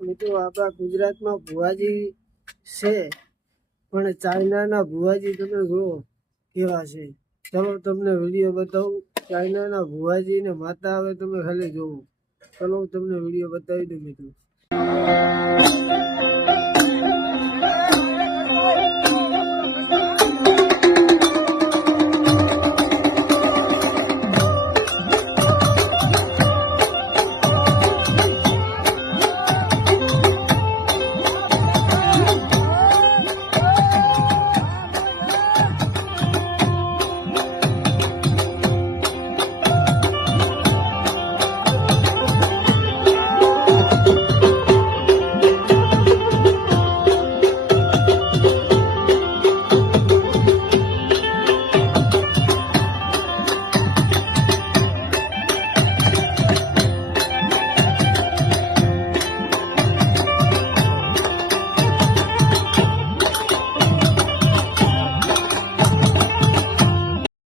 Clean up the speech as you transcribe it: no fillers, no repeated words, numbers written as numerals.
મિત્રો આપણા ગુજરાતમાં ભુવાજી છે, પણ ચાઇનાના ભુવાજી તમે જુઓ કેવા છે. ચલો તમને વિડીયો બતાવું. ચાઇનાના ભુવાજી ને માતા આવે તમે ખાલી જોવો. ચલો તમને વિડીયો બતાવી દઉં મિત્રો.